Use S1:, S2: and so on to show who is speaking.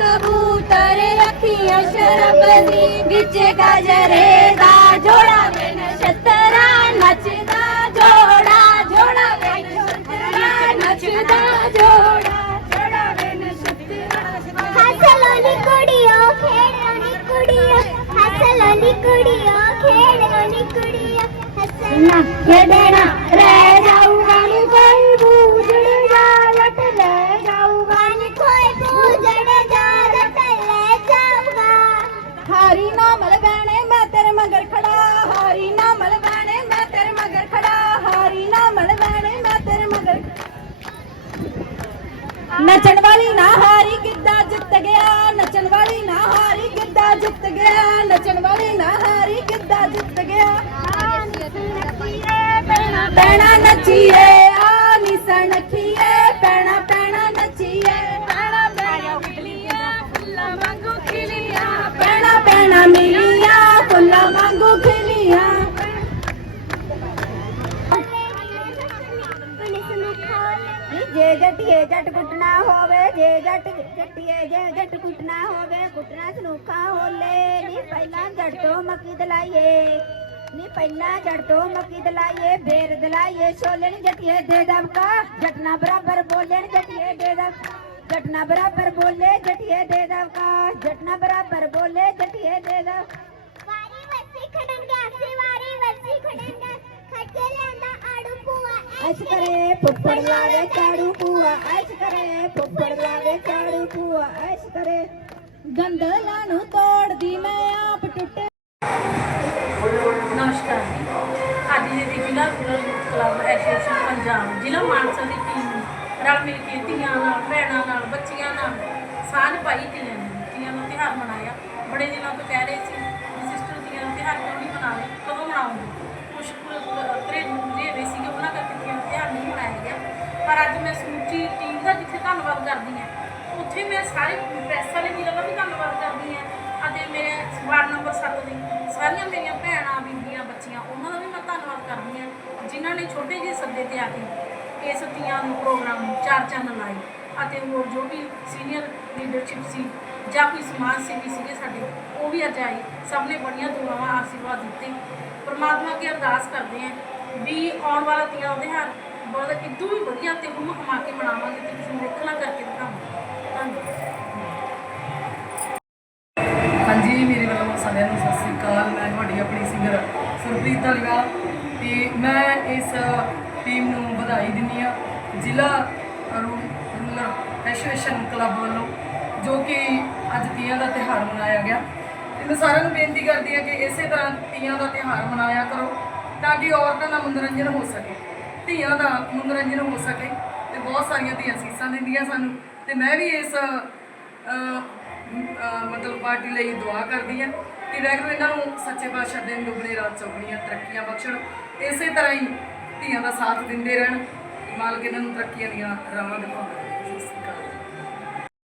S1: कबूत रे अखियां शरबनी बिच गाजरे दा
S2: जोड़ा में शतरा नचदा जोड़ा जोड़ा में शतरा नचदा जोड़ा जोड़ा में शतरा
S1: हसलो नी कुड़ियो खेलो नी कुड़ियो हसलो नी कुड़ियो खेलो
S2: नी कुड़ियो हसना ये देना रह जाऊं।
S1: ਹਾਰੀ ਨਾਮਲ ਗਾਣੇ ਮੈਂ ਤੇਰੇ ਮਗਰ ਖੜਾ। ਹਾਰੀ ਨਾਮਲ ਗਾਣੇ ਮੈਂ ਤੇਰੇ ਮਗਰ ਖੜਾ। ਹਾਰੀ ਨਾਮਲ ਗਾਣੇ ਮੈਂ ਤੇਰੇ ਮਗਰ ਨੱਚਣ ਵਾਲੀ ਨਾ ਹਾਰੀ ਕਿੱਦਾਂ ਜਿੱਤ ਗਿਆ ਨੱਚਣ ਵਾਲੀ ਨਾ ਹਾਰੀ ਕਿੱਦਾਂ ਜਿੱਤ ਗਿਆ ਨੱਚਣ ਵਾਲੀ ਨਾ ਹਾਰੀ ਕਿੱਦਾਂ ਜਿੱਤ ਗਿਆ। ਪੈਣਾ ਨੱਚੀਏ। ਜੇ ਜੱਟੀਏ ਜੱਟ ਕੁੱਟਣਾ ਹੋਵੇ, ਜੇ ਜੱਟ ਜੱਟੀਏ ਜੇ ਜੱਟ ਕੁੱਟਣਾ ਹੋਵੇ, ਕੁੱਟਣਾ ਸਨੂਖਾ ਹੋਲੇ। ਨੀ ਪਹਿਲਾਂ ਜੱਟ ਤੋਂ ਮੱਕੀ ਦਲਾਈਏ, ਨੀ ਪਹਿਲਾਂ ਜੱਟ ਤੋਂ ਮੱਕੀ ਦਲਾਈਏ ਫੇਰ ਦਲਾਈਏ, ਛੋਲੇ ਨੀ ਜੱਟੀਏ ਦੇ ਦਮਕਾ ਜੱਟਨਾ ਬਰਾਬਰ ਬੋਲੇ ਨੀ ਜੱਟੀਏ ਦੇ ਦਮ ਜੱਟਨਾ ਬਰਾਬਰ ਬੋਲੇ ਜੱਟੀਏ ਦੇ ਦਮਕਾ ਜੱਟਨਾ ਬਰਾਬਰ ਬੋਲੇ ਜੱਟੀਏ ਦੇ ਦਮ
S2: ਵਾਰੀ ਵਰਸੀ ਖੜਨ ਗਿਆ ਸੀ, ਵਾਰੀ ਵਰਸੀ ਖੜਨ ਗਿਆ। ਖੱਟੇ ਲੈਂਦਾ ਆੜੂ ਪੂਆ
S1: ਐਸ ਕਰੇ ਫੁੱਫੜ ਲਾਵੇ ਝਾੜੂ ਪੂਆ ਐਸ ਕਰੇ ਫੁੱਫੜ ਲਾਵੇ ਝਾੜੂ ਪੂਆ ਐਸ ਕਰੇ। ਗੰਦਲਾਂ ਨੂੰ ਤੋੜਦੀ ਮੈਂ
S3: ਨਮਸਕਾਰ। ਜੀ ਅੱਜ ਦੇ ਜ਼ਿਲ੍ਹਾ ਰੂਰਲ ਕਲੱਬ ਐਸੋਸੀਏਸ਼ਨ ਪੰਜਾਬ, ਜ਼ਿਲ੍ਹਾ ਮਾਨਸਾ ਦੀ ਟੀਮ ਰਲ ਮਿਲ ਕੇ ਧੀਆਂ ਨਾਲ, ਭੈਣਾਂ ਨਾਲ, ਬੱਚੀਆਂ ਨਾਲ, ਸਾਂਝ ਪਾਈ ਧੀਆਂ ਨੇ, ਧੀਆਂ ਨੂੰ ਤਿਉਹਾਰ ਮਨਾਇਆ। ਬੜੇ ਦਿਨਾਂ ਤੋਂ ਕਹਿ ਰਹੇ ਸੀ ਪਰ ਅੱਜ ਮੈਂ ਸਮੁੱਚੀ ਟੀਮ ਦਾ ਜਿੱਥੇ ਧੰਨਵਾਦ ਕਰਦੀ ਹਾਂ, ਉੱਥੇ ਮੈਂ ਸਾਰੇ ਪ੍ਰੈਸ ਵਾਲੇ ਵੀਰਾਂ ਦਾ ਵੀ ਧੰਨਵਾਦ ਕਰਦੀ ਹਾਂ ਅਤੇ ਮੇਰੇ ਵਾਰਡ ਨੰਬਰ 7 ਦੀ ਸਾਰੀਆਂ ਮੇਰੀਆਂ ਭੈਣਾਂ, ਬੀਬੀਆਂ, ਬੱਚੀਆਂ, ਉਹਨਾਂ ਦਾ ਵੀ ਮੈਂ ਧੰਨਵਾਦ ਕਰਦੀ ਹਾਂ, ਜਿਨ੍ਹਾਂ ਨੇ ਛੋਟੇ ਜਿਹੇ ਸੱਦੇ ਤੇ ਆ ਕੇ ਇਸ ਤੀਆਂ ਨੂੰ ਪ੍ਰੋਗਰਾਮ ਨੂੰ ਚਾਰ ਚੰਨ ਲਾਏ ਅਤੇ ਹੋਰ ਜੋ ਵੀ ਸੀਨੀਅਰ ਲੀਡਰਸ਼ਿਪ ਸੀ ਜਾਂ ਕੋਈ ਸਮਾਜ ਸੇਵੀ ਸੀਗੇ ਸਾਡੇ, ਉਹ ਵੀ ਅੱਜ ਆਏ, ਸਭ ਨੇ ਬੜੀਆਂ ਦੁਆਵਾਂ ਆਸ਼ੀਰਵਾਦ ਦਿੱਤੇ। ਪਰਮਾਤਮਾ ਅੱਗੇ ਅਰਦਾਸ ਕਰਦੇ ਹਾਂ ਵੀ ਆਉਣ ਵਾਲਾ ਤੀਆਂ ਦਾ ਤਿਉਹਾਰ ਬਹੁਤ ਇਦੋਂ ਵੀ ਵਧੀਆ ਤੇ ਹੁਮ ਹਮਾ ਕੇ ਮਨਾਵਾਂਗੇ ਤੇ ਤੁਸੀਂ ਦੇਖਣਾ ਕਰਕੇ ਦਿਖਾਵਾਂਗੇ। ਧੰਨਵਾਦ।
S4: ਹਾਂਜੀ, ਮੇਰੇ ਵੱਲੋਂ ਸਾਰਿਆਂ ਨੂੰ ਸਤਿ ਸ੍ਰੀ ਅਕਾਲ। ਮੈਂ ਤੁਹਾਡੀ ਆਪਣੀ ਸਿੰਗਰ ਸੁਰਪ੍ਰੀਤ ਧਾਲੀਵਾਲ ਤੇ ਮੈਂ ਇਸ ਟੀਮ ਨੂੰ ਵਧਾਈ ਦਿੰਦੀ ਆ ਜ਼ਿਲ੍ਹਾ ਰੂਰਲ ਐਸੋਸੀਏਸ਼ਨ ਕਲੱਬ ਵੱਲੋਂ, ਜੋ ਕਿ ਅੱਜ ਤੀਆਂ ਦਾ ਤਿਉਹਾਰ ਮਨਾਇਆ ਗਿਆ। ਤੇ ਮੈਂ ਸਾਰਿਆਂ ਨੂੰ ਬੇਨਤੀ ਕਰਦੀ ਹਾਂ ਕਿ ਇਸੇ ਤਰ੍ਹਾਂ ਤੀਆਂ ਦਾ ਤਿਉਹਾਰ ਮਨਾਇਆ ਕਰੋ, ਤਾਂ ਕਿ ਔਰਤਾਂ ਦਾ ਮਨੋਰੰਜਨ ਹੋ ਸਕੇ। ਧੀਆਂ ਦਾ ਮਨੋਰੰਜਨ ਹੋ ਸਕੇ ਤੇ ਬਹੁਤ ਸਾਰੀਆਂ ਧੀਆਂ ਸੀਸਾਂ ਦਿੰਦੀਆਂ ਸਾਨੂੰ। ਤੇ ਮੈਂ ਵੀ ਇਸ ਮਤਲਬ ਪਾਰਟੀ ਲਈ ਦੁਆ ਕਰਦੀ ਹਾਂ ਕਿ ਵਾਹਿਗੁਰੂ ਇਹਨਾਂ ਨੂੰ ਸੱਚੇ ਪਾਤਸ਼ਾਹ ਦੇ ਦੁਗਣੇ ਰਾਤ ਚੌਗਣੀਆਂ, ਤਰੱਕੀਆਂ ਬਖਸ਼ਣ। ਇਸੇ ਤਰ੍ਹਾਂ ਹੀ ਧੀਆਂ ਦਾ ਸਾਥ ਦਿੰਦੇ ਰਹਿਣ। ਮਾਲਕ ਇਹਨਾਂ ਨੂੰ ਤਰੱਕੀਆਂ ਦੀਆਂ ਰਾਹਾਂ ਦਿਖਾਉਂਦਾ